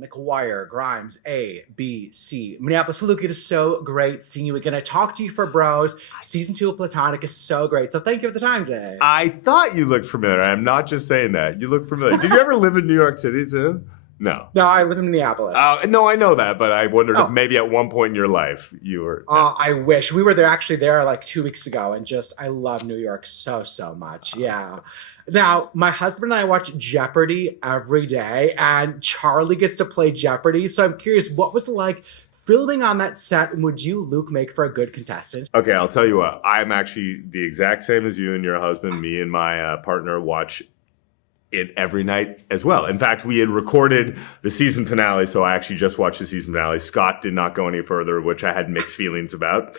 McGuire, Grimes, A, B, C, Minneapolis. Luke, it is so great seeing you again. I talked to you for Bros. Season 2 of Platonic is so great. So thank you for the time today. I thought you looked familiar. I'm not just saying that. You look familiar. Did you ever live in New York City too? No. No, I live in Minneapolis. No, I know that, but I wondered if maybe at one point in your life you were. I wish. We were there like 2 weeks ago, and I love New York so much. Yeah. Now, my husband and I watch Jeopardy every day, and Charlie gets to play Jeopardy. So I'm curious, what was it like filming on that set, and would you, Luke, make for a good contestant? Okay, I'll tell you what. I'm actually the exact same as you and your husband. Me and my partner watch it every night as well. In fact, we had recorded the season finale, so I actually just watched the season finale. Scott did not go any further, which I had mixed feelings about.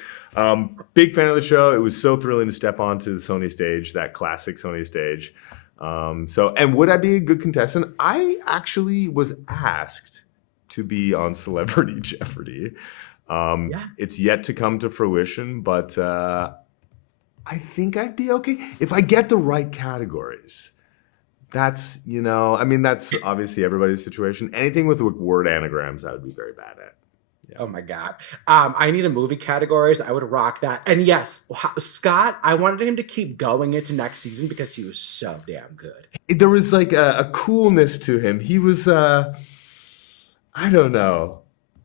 Big fan of the show. It was so thrilling to step onto the Sony stage, that classic Sony stage. And would I be a good contestant? I actually was asked to be on Celebrity Jeopardy. It's yet to come to fruition, but I think I'd be okay if I get the right categories. That's obviously everybody's situation. Anything with word anagrams, I would be very bad at. Yeah. Oh my God. I need a movie categories. I would rock that. And yes, Scott, I wanted him to keep going into next season because he was so damn good. There was like a coolness to him. He was, I don't know.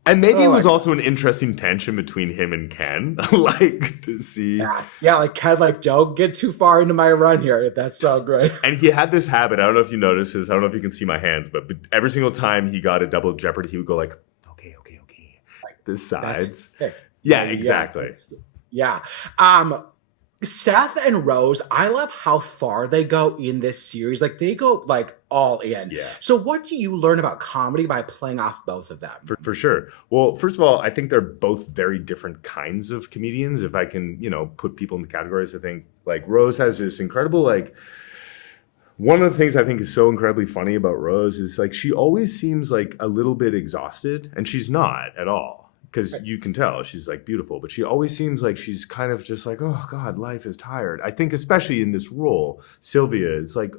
And maybe it was also an interesting tension between him and Ken, like to see. Yeah, like Ken, like, don't get too far into my run here. That's so great. And he had this habit. I don't know if you noticed this. I don't know if you can see my hands, but every single time he got a double Jeopardy, he would go like, okay, like the sides. Yeah, exactly. Yeah. Seth and Rose, I love how far they go in this series. Like, they go like all in. Yeah. So what do you learn about comedy by playing off both of them? For sure. Well, first of all, I think they're both very different kinds of comedians. If I can, put people in the categories, I think like Rose has this incredible, like, one of the things I think is so incredibly funny about Rose is like she always seems like a little bit exhausted, and she's not at all. Because you can tell she's like beautiful, but she always seems like she's kind of just like, oh God, life is tired. I think especially in this role, Sylvia is like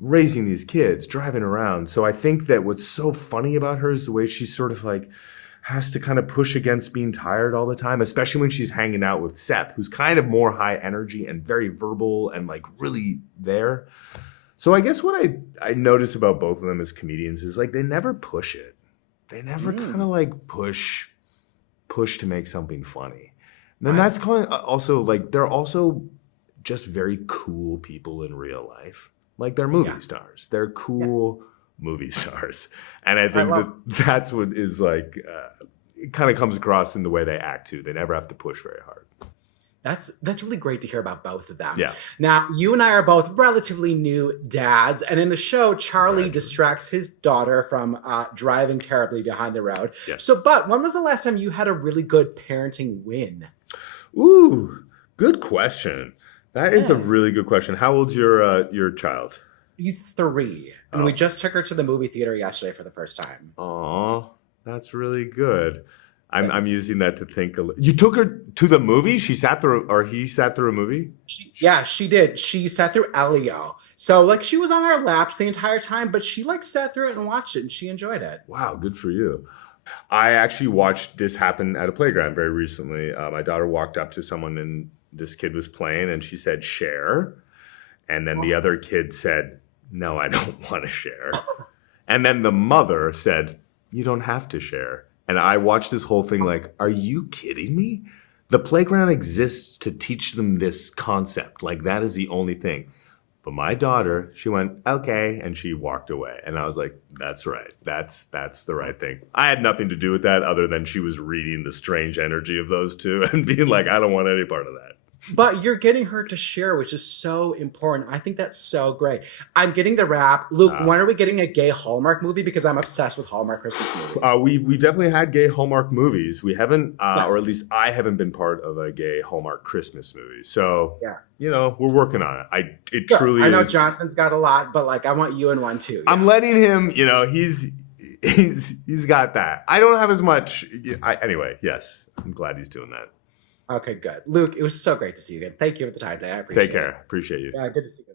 raising these kids, driving around. So I think that what's so funny about her is the way she sort of like has to kind of push against being tired all the time, especially when she's hanging out with Seth, who's kind of more high energy and very verbal and like really there. So I guess what I notice about both of them as comedians is like they never push it. They never kind of like push to make something funny. And then that's kind of also like they're also just very cool people in real life. Like they're movie stars. They're cool movie stars. And I think that's what is like, it kind of comes across in the way they act too. They never have to push very hard. That's really great to hear about both of them. Yeah. Now, you and I are both relatively new dads, and in the show, Charlie distracts his daughter from driving terribly behind the road. Yes. But when was the last time you had a really good parenting win? Ooh, good question. That is a really good question. How old's your child? He's 3, and we just took her to the movie theater yesterday for the first time. Aw, that's really good. I'm using that to think. You took her to the movie? He sat through a movie? She did. She sat through Elio. So like she was on our laps the entire time, but she like sat through it and watched it, and she enjoyed it. Wow, good for you. I actually watched this happen at a playground very recently. My daughter walked up to someone and this kid was playing, and she said, "Share." And then the other kid said, "No, I don't want to share." And then the mother said, "You don't have to share." And I watched this whole thing like, are you kidding me? The playground exists to teach them this concept. Like that is the only thing. But my daughter, she went, okay, and she walked away. And I was like, that's right. That's the right thing. I had nothing to do with that other than she was reading the strange energy of those two and being like, I don't want any part of that. But you're getting her to share, which is so important. I think that's so great. I'm getting the rap. Luke, when are we getting a gay Hallmark movie? Because I'm obsessed with Hallmark Christmas movies. We definitely had gay Hallmark movies. We haven't, or at least I haven't been part of a gay Hallmark Christmas movie. So, we're working on it. It truly is. I know Jonathan's got a lot, but like I want you in one too. Yeah. I'm letting him, he's got that. I don't have as much. Anyway, yes, I'm glad he's doing that. Okay, good. Luke, it was so great to see you again. Thank you for the time today. I appreciate it. Take care. Appreciate you. Yeah, good to see you.